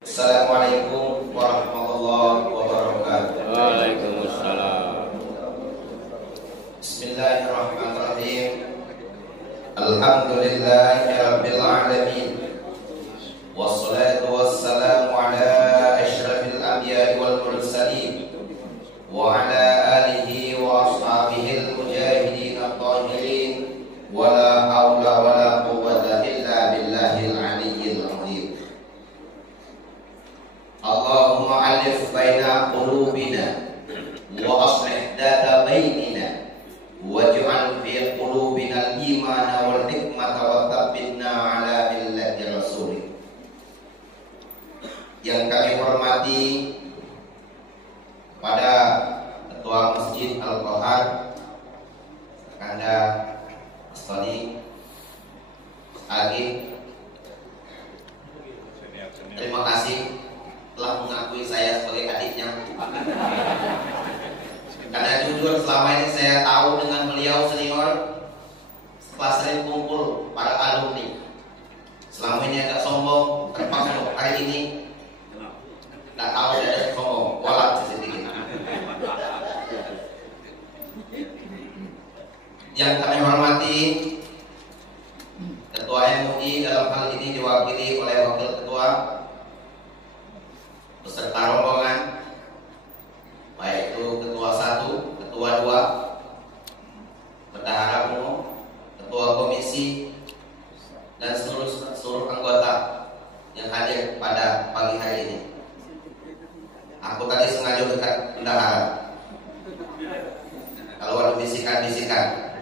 Assalamualaikum warahmatullahi wabarakatuh. Waalaikumsalam. Bismillahirrahmanirrahim. Alhamdulillahirabbil alamin. Wassalatu wassalamu ala asyrafil anbiya'i wal mursalin wa ala alihi wa ashabihil mujahidin at-tahirin wa la haula wa la quwwata illa billahil aliyyil azim. Allahumma alif baina qulubina wa aslih data bainina waj'al fi qulubina al-imana wal hikmata wa thabbitna ala millati rasulih. Yang kami hormati pada Ketua Masjid Al-Qahar Anda Astoni Agib, terima kasih telah mengakui saya sebagai adiknya. Karena jujur selama ini saya tahu dengan beliau senior setelah sering kumpul para alumni. Selama ini agak sombong, terpaksa hari ini nggak tahu ada sombong, walau sedikit. Yang kami hormati Ketua MUI dalam hal ini diwakili oleh Wakil Ketua beserta rombongan, baik itu Ketua 1, Ketua 2, Bendahara Umum, Ketua Komisi, dan seluruh anggota yang hadir pada pagi hari ini. Aku tadi sengaja dekat bendahara. Kalau ada bisikan-bisikan,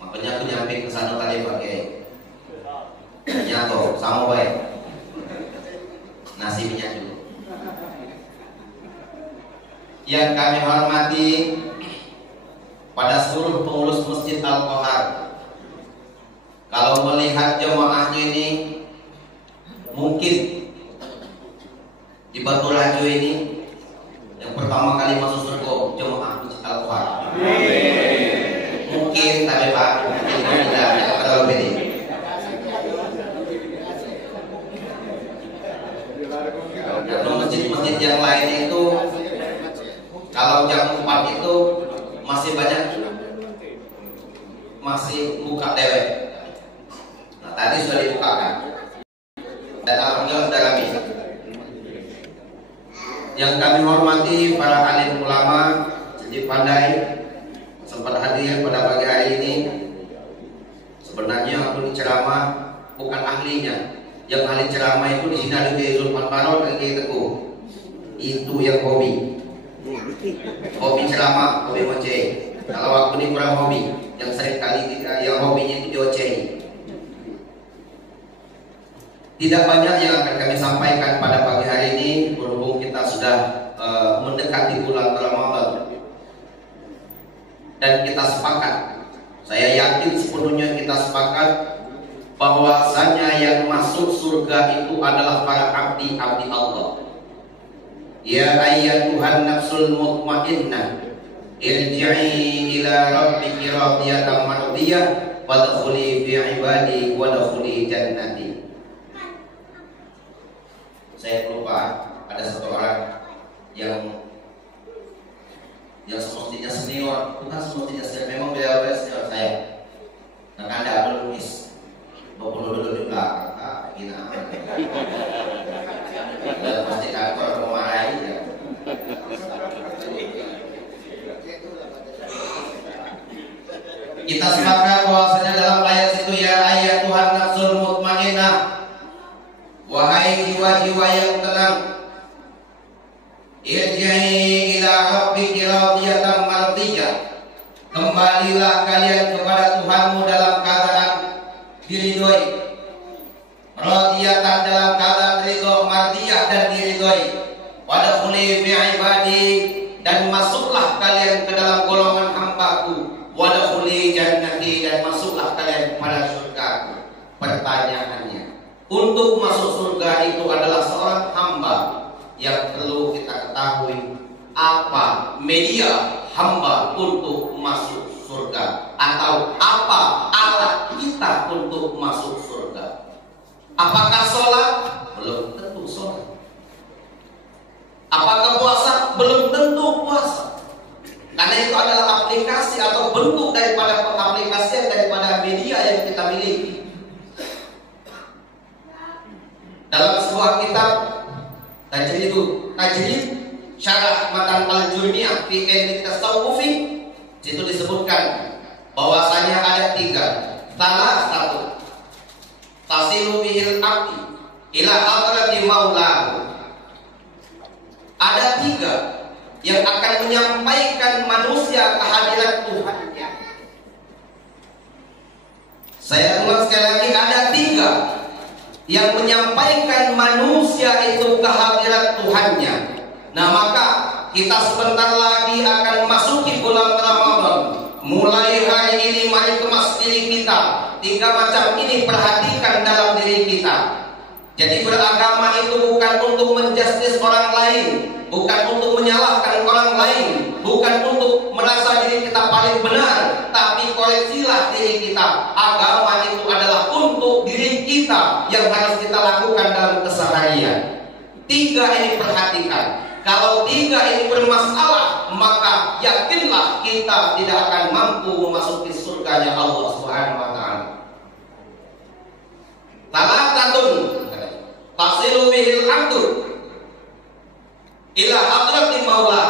makanya aku nyamping ke sana tadi pakai nyato sama baik. Nasi minyak dulu. Yang kami hormati pada seluruh pengurus Masjid Al-Qahar, kalau melihat jemaah ini, mungkin di Batu Rajo ini yang pertama kali masuk surga jemaah Masjid Al-Qahar. Mungkin tapi Pak, mungkin tidak terlalu beda. Masjid-masjid yang lain itu kalau jam 4 itu masih banyak, masih buka dewek. Nah tadi sudah dibukakan. Dan alhamdulillah sudah kami. Yang kami hormati para alim ulama jadi pandai sempat hadir pada pagi hari ini. Sebenarnya aku ceramah bukan ahlinya. Yang ahli ceramah itu di sini ada Kiai Zulfan Barol dan Kiai Teguh. Itu yang hobi. Hobi ceramah, hobi ngoceh. Kalau aku ini kurang hobi. Yang sering kali yang hobinya itu diocehi. Tidak banyak yang akan kami sampaikan pada pagi hari ini berhubung kita sudah mendekati bulan Ramadan. Dan kita sepakat, saya yakin sepenuhnya kita sepakat bahwasanya yang masuk surga itu adalah para abdi-abdi Allah. Ya ayyatuhan nafsul mutmainnah irji'i ila rabbiki radiyatan mardiyah wadkhuli fi ibadi wadkhuli jannati. Saya lupa ada satu orang yang semestinya senior, bukan semestinya senior, memang beliau senior saya. Nah, Anda belum nulis 20 dulu di belakang, gina. Dan pasti kantor kemarin ya. Kita sepakat bahwasanya dalam ayat itu ya ayat Tuhan nafsul mutmainnah, wahai jiwa-jiwa yang tenang, irji'i ila rabbiki radiyatan mardiyah, kembalilah kalian kepada Tuhanmu dalam keadaan diridhoi, radiyatan dalam keadaan ridho, mardiyah dan diridhoi, wadkhuli fi ibadi, dan masuklah kalian ke dalam golongan hamba-Ku, wadkhuli jannati, dan masuklah kalian pada surga-Ku. Pertanyaannya, untuk masuk surga itu adalah seorang hamba yang perlu kita ketahui apa media hamba untuk masuk surga, atau apa alat kita untuk masuk surga. Apakah sholat? bentuk daripada pengaplikasian daripada media yang kita miliki. Dalam sebuah kitab Tajrid Syarah Matan Al-Jurmiyah fi Ilmi Tasawufi, situ disebutkan bahwasanya ada 3. Salah satu tasilu bihil abdi ila hadrati maulahu. Ada 3 yang akan menyampaikan manusia kehadiran Tuhannya. Saya ulang sekali lagi, ada 3 yang menyampaikan manusia itu kehadiran Tuhannya. Nah, maka kita sebentar lagi akan memasuki bulan Ramadan. Mulai hari ini mari kemas diri kita. 3 macam ini perhatikan dalam diri kita. Jadi beragama itu bukan untuk menjustis orang lain, bukan untuk menyalahkan orang lain, bukan untuk merasa diri kita paling benar, tapi koreksilah diri kita. Agama itu adalah untuk diri kita yang harus kita lakukan dalam keseharian. 3 ini perhatikan. Kalau 3 ini bermasalah, maka yakinlah kita tidak akan mampu memasuki surganya Allah Subhanahu wa taala. Talatatun tasilu bihil abdu ila hadrati maula.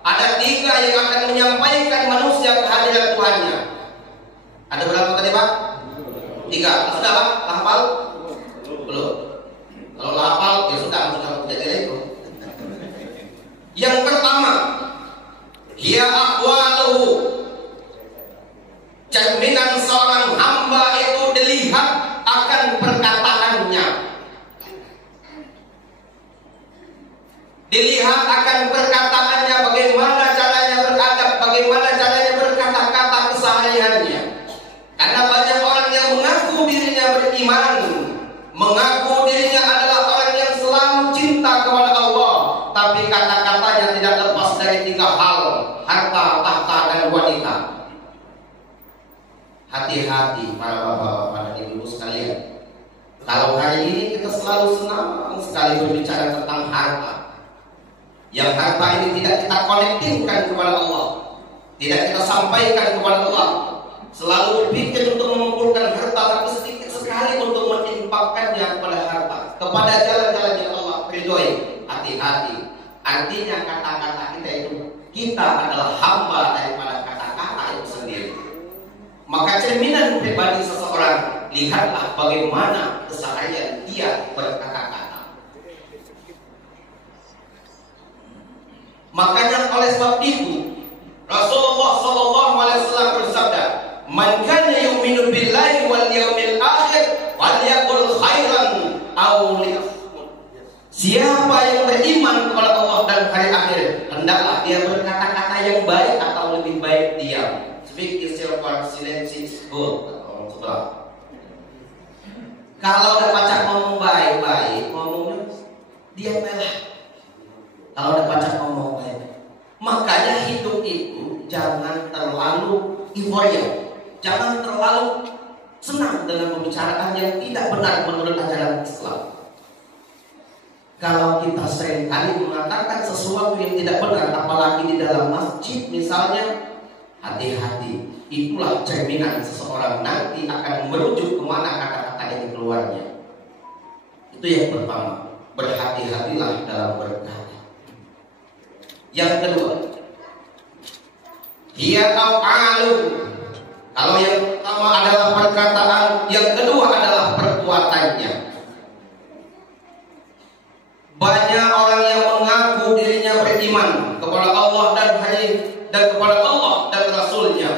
Ada 3 yang akan menyampaikan manusia kehadiran Tuhannya. Ada berapa tadi, Pak? 3. Sudah, Pak? Hafal? Belum. Kalau hafal ya sudah tidak itu. Yang pertama, hiya aqwaluhu. Cerminan seorang hamba itu dilihat akan perkataannya. Dilihat akan perkataannya, bagaimana caranya beradab, bagaimana caranya berkata-kata kesehariannya. Karena banyak orang yang mengaku dirinya beriman, mengaku dirinya adalah orang yang selalu cinta kepada Allah, tapi kata-katanya tidak lepas dari 3 hal: harta, tahta, dan wanita. Hati-hati para bapak-bapak dan ibu-ibu sekalian. Kalau hari ini kita selalu senang sekali berbicara tentang harta, yang harta ini tidak kita konektifkan kepada Allah, tidak kita sampaikan kepada Allah. Selalu berpikir untuk mengumpulkan harta, tapi sedikit sekali untuk menginfakkannya kepada harta, kepada jalan-jalan yang Allah ridhoi. Hati-hati. Artinya kata-kata kita itu, kita adalah hamba daripada kata-kata itu sendiri. Maka cerminan pribadi seseorang, lihatlah bagaimana keseharian dia berkata-kata. Makanya oleh sebab itu Rasulullah SAW bersabda, "Man kana yu'minu billahi wal yawmil akhir falyaqul khairan aw liyasmut." Siapa yang beriman kepada Allah dan hari akhir, hendaklah dia berkata-kata yang baik atau lebih baik diam. Speak yourself, silence is good. Kalau udah pacak ngomong baik-baik, ngomongnya diam lah. Kalau udah pacak ngomong baik, makanya hidup itu jangan terlalu euforia, jangan terlalu senang dengan pembicaraan yang tidak benar menurut ajaran Islam. Kalau kita seringkali mengatakan sesuatu yang tidak benar, apalagi di dalam masjid misalnya, hati-hati. Itulah cerminan seseorang nanti akan merujuk kemana kata-kata yang keluarnya. Itu yang pertama. Berhati-hatilah dalam berkata. Yang kedua, hiya af'alu. Kalau yang pertama adalah perkataan, yang kedua adalah perbuatannya. Banyak orang yang mengaku dirinya beriman kepada Allah dan kepada Allah dan Rasulnya,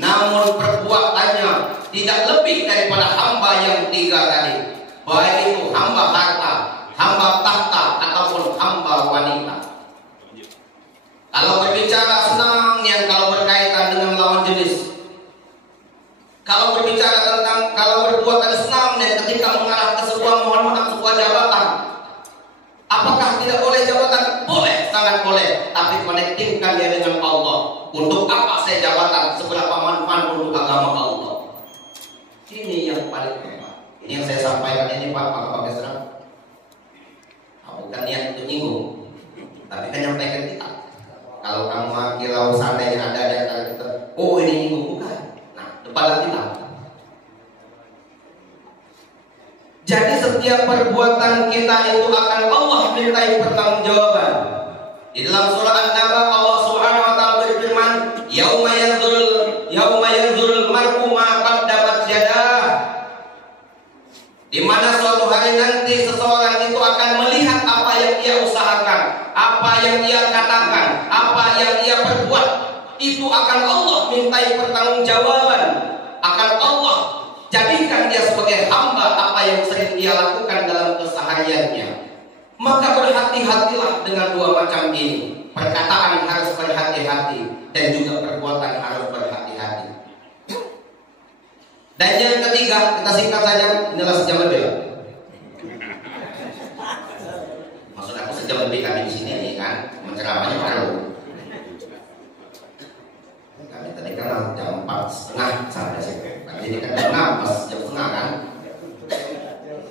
namun perbuatannya tidak lebih daripada hamba yang 3 tadi, baik itu hamba harta, hamba tahta, ataupun hamba wanita. Kalau berbicara senang yang kalau berkaitan dengan lawan jenis, kalau berbicara tentang, kalau berbuat ada senang dan ketika mengarah ke sebuah, mohon maaf, sebuah jabatan, apakah tidak boleh jabatan? Boleh, sangat boleh. Tapi konektifkan dia dengan Allah. Untuk apa saya jabatan? Seberapa manfaat untuk agama Allah? Ini yang paling tepat. Ini yang saya sampaikan ini Pak Mesra. Bukan niat untuk nyinggung, tapi kan nyampaikan kita. Kalau kamu kira seandainya ada di antara kita, oh ini minggu bukan. Nah, depan lagi lah. Jadi setiap perbuatan kita itu akan Allah mintai pertanggungjawaban. Di dalam surah An-Naba Allah Subhanahu wa taala berfirman, "Yauma yanzurul mar'u ma qaddamat yadah." Di mana suatu hari nanti seseorang itu akan melihat apa yang ia usahakan, apa yang ia katakan, apa yang ia perbuat. Itu akan Allah mintai pertanggungjawaban. Akan Allah jadikan dia sebagai hamba apa yang sering dia lakukan dalam kesehariannya. Maka berhati-hatilah dengan dua macam ini. Perkataan harus berhati-hati dan juga perbuatan harus berhati-hati. Dan yang ketiga, kita singkat saja, inilah sejam lebih. Maksud aku sejam lebih kami di sini nih kan, menceramahnya baru. Kami tadi kan jam 4:30 sampai sini. Jadi kan jam 6 pas jam 5 kan.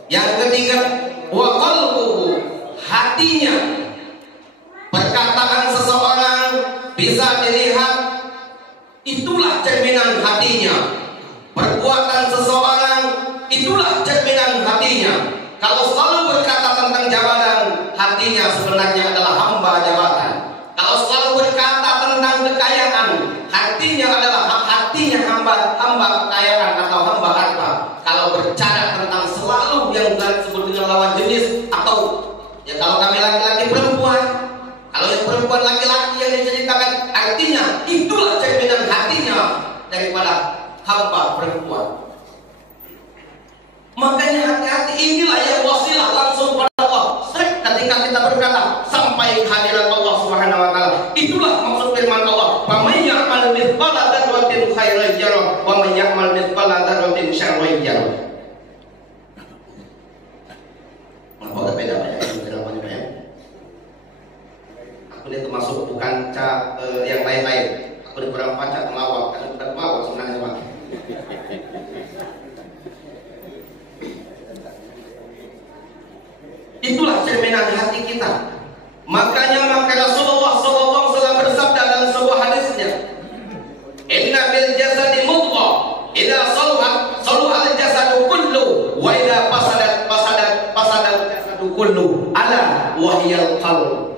Yang ketiga, wa qalbuhu, hatinya. Perkataan seseorang bisa dilihat, itulah cerminan hatinya. Perbuatan seseorang itulah cerminan hatinya. Kalau selalu berkata tentang jabatan, hatinya sebenarnya adalah hamba jabatan. Kalau selalu berkata tentang kekayaan, hatinya adalah hamba kekayaan atau hamba harta. Kalau berbicara tentang selalu yang disebut dengan lawan jenis, atau ya kalau kami laki-laki perempuan, kalau yang perempuan laki-laki yang diceritakan, artinya itulah cerminan hatinya daripada hamba perempuan. Makanya hati-hati, inilah yang wasilah langsung pada Allah. Ketika kita berkata sampai kehadiran Allah Subhanahu wa taala, itulah maksud firman Allah, "Wa may ya'mal mithqala dzarratin khairan yarah wa may ya'mal mithqala dzarratin syarran yarah." Apa beda banyak? Aku ini termasuk bukan yang lain-lain. Aku ini kurang pacak melawak, kan bukan melawak sebenarnya Pak. Itulah cerminan hati kita. Makanya Rasulullah SAW bersabda dalam sebuah hadisnya, "Inna bil jasadi mudghah, idza saluha al jasadu kullu, wa idza fasadat jasadu kullu, ala wa hiyal qalb."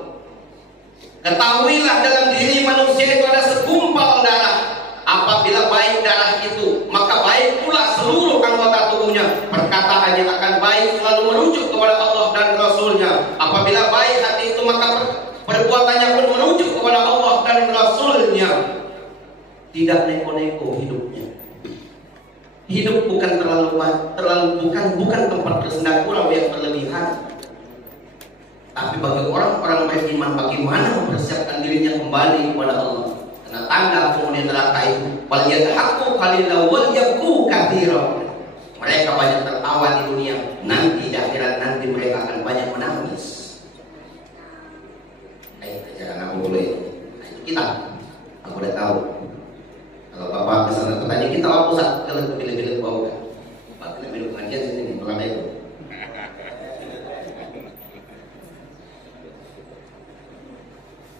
Ketahuilah dalam diri manusia itu ada segumpal darah. Apabila baik darah itu, maka baik pula seluruh anggota tubuhnya. Perkataannya akan baik, selalu merujuk kepada Allah dan Rasulnya. Apabila baik hati itu, maka perbuatannya pun merujuk kepada Allah dan Rasulnya. Tidak neko-neko hidupnya. Hidup bukan bukan tempat bersenda gurau yang berlebihan. Tapi bagi orang-orang beriman, bagaimana mempersiapkan dirinya kembali kepada Allah. Karena tanda penghuni neraka itu, wal yadhaku qalilan wal yabku katsiran. Mereka banyak tertawa di dunia, nanti di akhirat nanti mereka akan banyak menangis. Jangan aku boleh. Nah, itu kita. Aku udah tahu. Kalau Bapak kesana tanya kita apa pusat, kalau pilih-pilih bau kan. Bapak kena minum pengajian sini malam itu.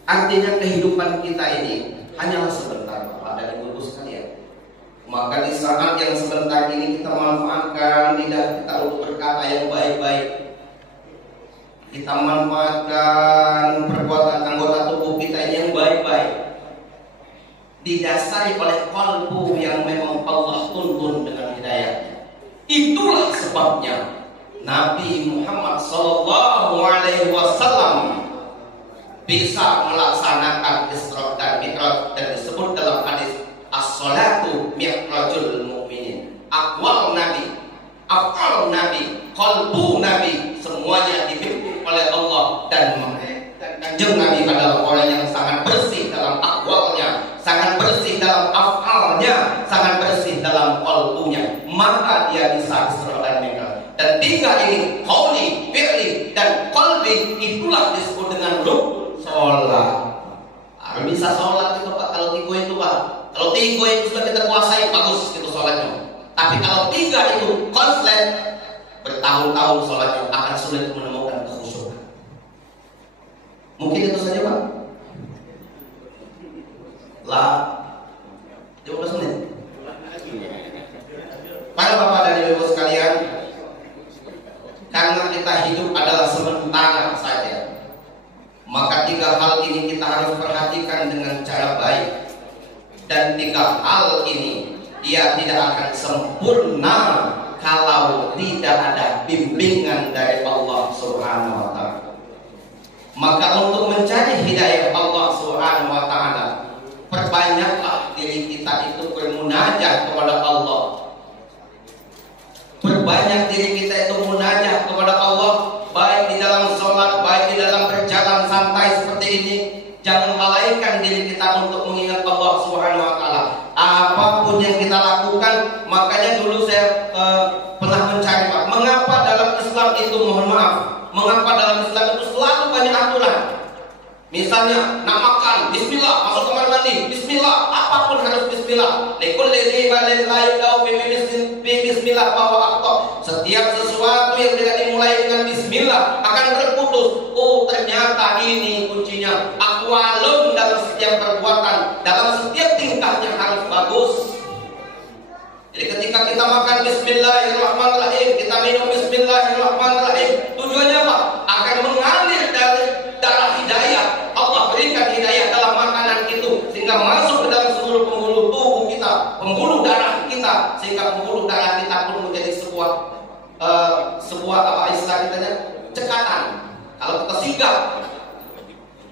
Artinya kehidupan kita ini hanyalah sebentar, Bapak dan Ibu sekalian. Maka di saat yang sebentar ini kita manfaatkan lidah kita untuk berkata yang baik-baik. Kita manfaatkan perbuatan anggota tubuh kita ini yang baik-baik. Didasari oleh qalbu yang memang Allah tuntun dengan hidayahnya. Itulah sebabnya Nabi Muhammad SAW bisa melaksanakan Isra dan Mi'raj, dan disebut dalam hadis as-salatu mi'rajul mu'minin. Aqwal Nabi, af'al Nabi, qalbu Nabi, semuanya dipimpin oleh Allah. Dan Kanjeng Nabi adalah orang yang sangat bersih dalam aqwalnya, sangat bersih dalam af'alnya, sangat bersih dalam qalbunya. Maka dia bisa Isra dan Mi'raj. Dan tiga ini, qauli, fi'li, dan qalbi, itulah disebut dengan rukun sholat. Harus bisa sholat itu Pak. Kalau tiga itu Pak, kalau tiga itu sudah kita kuasai, bagus itu sholatnya. Tapi kalau tiga itu konslet, bertahun-tahun sholatnya akan sulit menemukan kekhusyukan. Mungkin itu saja Pak. lah 15 menit. Para bapak dan ibu sekalian, karena kita hidup adalah sementara saja, maka 3 hal ini kita harus perhatikan dengan cara baik. Dan 3 hal ini dia tidak akan sempurna kalau tidak ada bimbingan dari Allah Subhanahu wa Ta'ala. Maka untuk mencari hidayah Allah Subhanahu wa Ta'ala, perbanyaklah diri kita itu bermunajat kepada Allah. Perbanyak diri kita itu munajat kepada Allah, baik di dalam sholat, baik di dalam berjalan santai seperti ini. Jangan lalaikan diri kita untuk mengingat Allah Subhanahu wa Ta'ala. Apapun yang kita lakukan, makanya dulu saya pernah mencari, Pak, mengapa dalam Islam itu, mohon maaf, mengapa dalam Islam itu selalu banyak aturan. Misalnya nak makan, bismillah, masuk kamar mandi, bismillah, apapun harus bismillah. Bismillah bahwa aktor. Setiap sesuatu yang tidak dimulai dengan bismillah akan terputus. Oh, ternyata ini kuncinya. Aqwalun dalam setiap perbuatan, dalam setiap tingkahnya harus bagus. Jadi ketika kita makan bismillahirrahmanirrahim, kita minum bismillahirrahmanirrahim, tujuannya apa? Akan mengalir dari darah hidayah. Allah berikan hidayah dalam makanan itu sehingga masuk ke dalam seluruh pembuluh tubuh kita, pembuluh darah kita, sehingga pembuluh darah kita pun menjadi sebuah apa istilah kitanya, cekatan. Kalau kita sigap,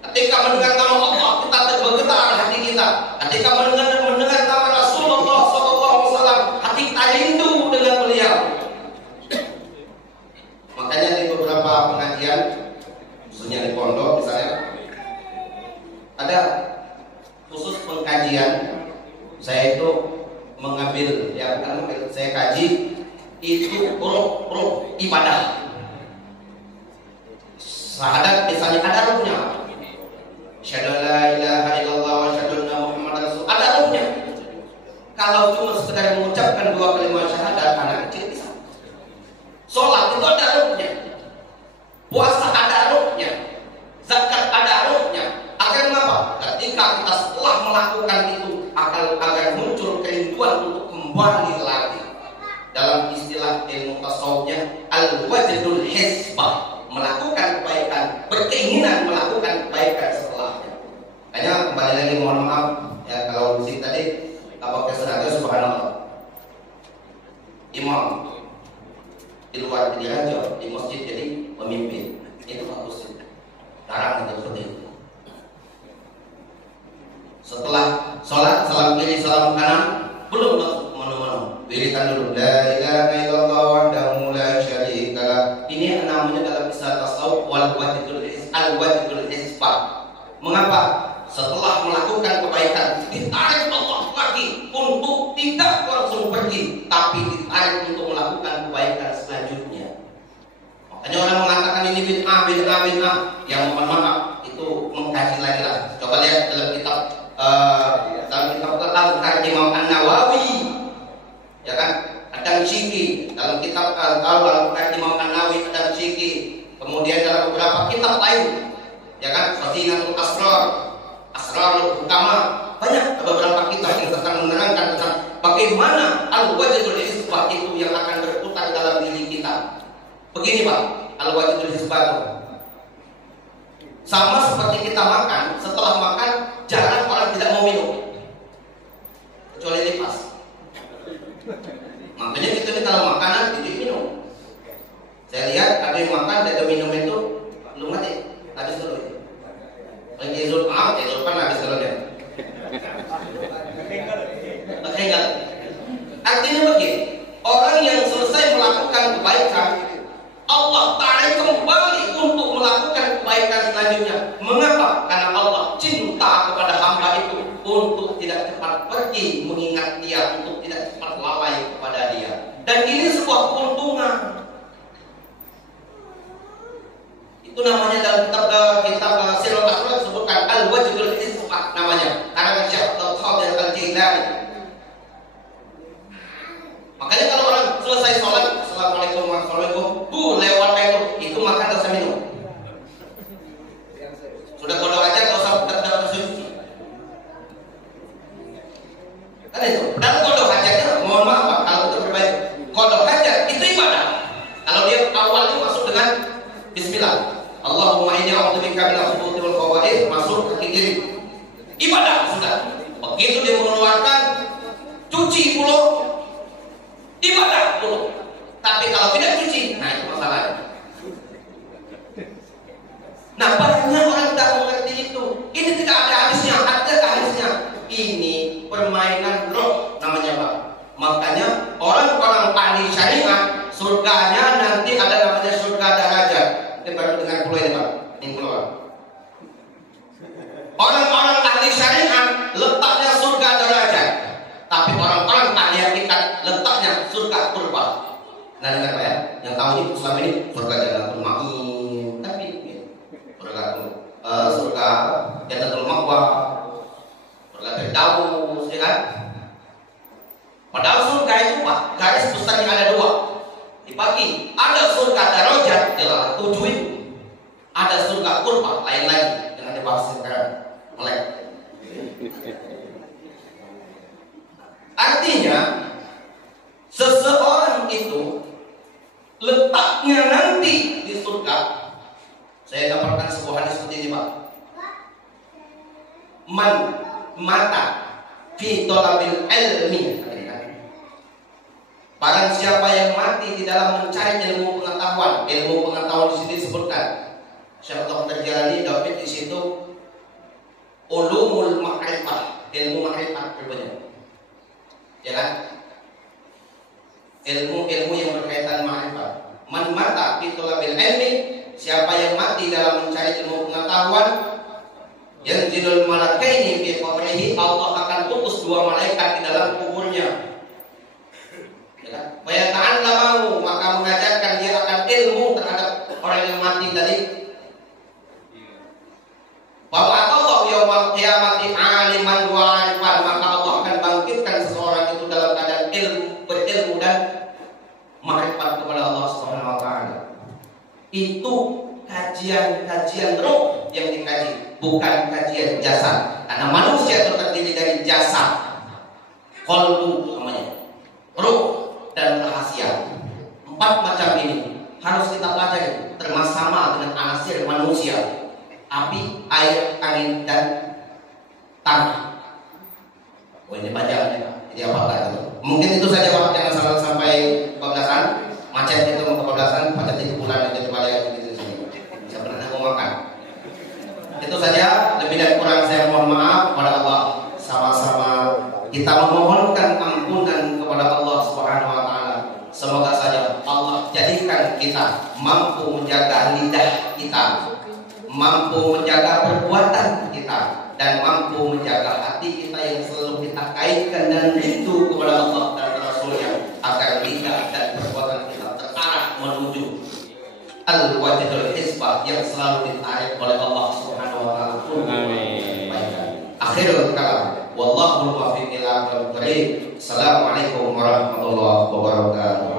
ketika mendengar nama Allah, kita bergetar hati kita. Ketika mendengar nama Rasulullah SAW, hati kita rindu dengan beliau. Makanya di beberapa pengajian, khususnya di pondok misalnya, ada khusus pengkajian. Saya itu mengambil, ya bukan mengambil, saya kaji itu ruh ibadah. Syahadat misalnya ada ruhnya. Asyhadu la ilaha illallah wa asyhadu anna Muhammadar Rasul. Ada ruhnya. Kalau cuma sekedar mengucapkan 2 kalimat syahadat, anak kecil bisa. Sholat itu ada ruhnya. Puasa ada ruhnya. Zakat ada ruhnya. Agar apa? Ketika kita setelah melakukan itu agar muncul kerinduan untuk kembali lagi. Dalam istilah ilmu tasawufnya, al-wajdul hisbah, melakukan kebaikan, berkeinginan melakukan kebaikan setelahnya. Hanya kembali lagi, mohon maaf ya kalau di tadi apa kesenangan, subhanallah. Imam di luar jadi raja, di masjid jadi pemimpin, itu bagus. Tarang itu seperti itu. Setelah sholat, salam kiri, salam kanan, belum menu-menu. Wiritan dulu. La ilaha illallah wahdahu la syarika lah. Ini namanya dalam istilah tasawuf al-wajdul hisbah. Mengapa? Setelah melakukan kebaikan, ditarik Allah lagi untuk tidak langsung pergi, tapi ditarik untuk melakukan kebaikan selanjutnya. Makanya orang mengatakan ini bid'ah. Yang mohon maaf itu mengkaji lagi lah. Coba lihat dalam kitab Al-Azkar Imam An-Nawawi, ya kan? Ada Syiki dalam kitab Al-Azkar Imam An-Nawawi, ada Syiki. Kemudian dalam beberapa kitab lain, ya kan? Khazinatul Asrarul Hukama, banyak beberapa kitab yang tentang menerangkan tentang bagaimana al-wajdul hisbah itu yang akan berputar dalam diri kita. Begini Pak, al-wajdul hisbah itu sama seperti kita makan. Setelah makan, jarang orang tidak mau minum, kecuali lipas. Makanya kita ini kalau makanan tidak minum. Saya lihat ada yang makan tidak minum itu belum mati, habis dulu. Lagi zulfan habis dulu ya. Keringat. Artinya begini, orang yang selesai melakukan kebaikan, Allah tarik kembali untuk melakukan kebaikan selanjutnya. Mengapa? Karena Allah cinta kepada hamba itu untuk tidak cepat pergi mengingat dia, untuk tidak cepat lalai kepada dia. Dan ini sebuah keuntungan. Itu namanya dalam kitab Sirul Asrar disebutkan al-wajdul hisbah namanya. Karena Syekh Al-Qadir Al-Jilani. Makanya kalau orang selesai sholat, assalamualaikum warahmatullahi lewat itu makan rasa minum. Sudah kodok aja kalau usah suci. dengan bismillah. Allahumma inni a'udzubika minal khubuthi wal khaba'ith, masuk kaki kiri. Ibadah sudah. Begitu dia mengeluarkan, cuci mulut, ibadah dulu. Tapi kalau tidak cuci, nah itu masalahnya. Nah, banyak orang tak mengerti itu. Ini tidak ada habisnya, ada habisnya. Ini permainan roh namanya, Pak. Makanya orang-orang ahli syariat, surganya nanti ada namanya surga derajat. Kita baru dengar pulau ini, Pak. Ini keluar. Orang-orang ahli syariat letaknya surga derajat, tapi orang-orang ahli hakikat letaknya surga turba. Nah, dengar Pak ya, yang tahu ini selama ini surga jannatul ma'in, tapi surga jannatul ma'wa, surga firdaus, ya kan? Padahal surga itu Pak, garis besarnya ada dua. Dibagi, ada surga darajat, jelas 7 itu. Ada surga kurba, lain lagi. Jangan dibahas sekarang. Melek. Artinya seseorang itu letaknya nanti di surga. Saya dapatkan sebuah hadis seperti ini, Pak. Man mata fi talabil ilmi. Barang siapa yang mati di dalam mencari ilmu pengetahuan di sini disebutkan. Syekh Dr. Jalani dapat di situ ulumul ma'rifah, ilmu ma'rifah berbanyak. Ya kan? Ilmu-ilmu yang berkaitan ma'rifah. Man mata fi talabil ilmi, siapa yang mati dalam mencari ilmu pengetahuan, yanzilul malakaini fi qabrihi, Allah akan utus 2 malaikat di dalam kuburnya. Ya kan? Ta'allamahu, maka mengajarkan dia akan ilmu terhadap orang yang mati tadi. Bahwa Allah yaumul qiyamati aliman wa arifan, maka Allah akan bangkitkan seseorang itu dalam keadaan berilmu dan ma'rifat kepada Allah Subhanahu wa taala. Itu kajian roh yang dikaji, bukan kajian jasad. Karena manusia itu terdiri dari jasad, qalbu namanya, roh dan rahasia. 4 macam ini harus kita pelajari, termasuk sama dengan anasir manusia: api, air, angin, dan tanah. Oh, ini bacaan. Jadi apa itu? Mungkin itu saja Pak, jangan sampai kebablasan. Macet itu mau kebablasan, macet itu bulan itu balik gitu sini. Saya pernah mau makan. Itu saja, lebih dan kurang saya mohon maaf kepada Allah. Sama-sama kita memohonkan ampunan kepada Allah Subhanahu wa taala. Semoga saja Allah jadikan kita mampu menjaga lidah kita, mampu menjaga perbuatan kita, dan mampu menjaga hati kita yang selalu kita kaitkan dan rindu kepada Allah dan Rasulnya, agar lidah dan perbuatan kita terarah menuju al-wajhul hisbah yang selalu ditarik oleh Allah Subhanahu wa taala. Amin. Akhirul kalam, wallahu muwaffiq ila aqwamit thoriq. Assalamualaikum warahmatullahi wabarakatuh.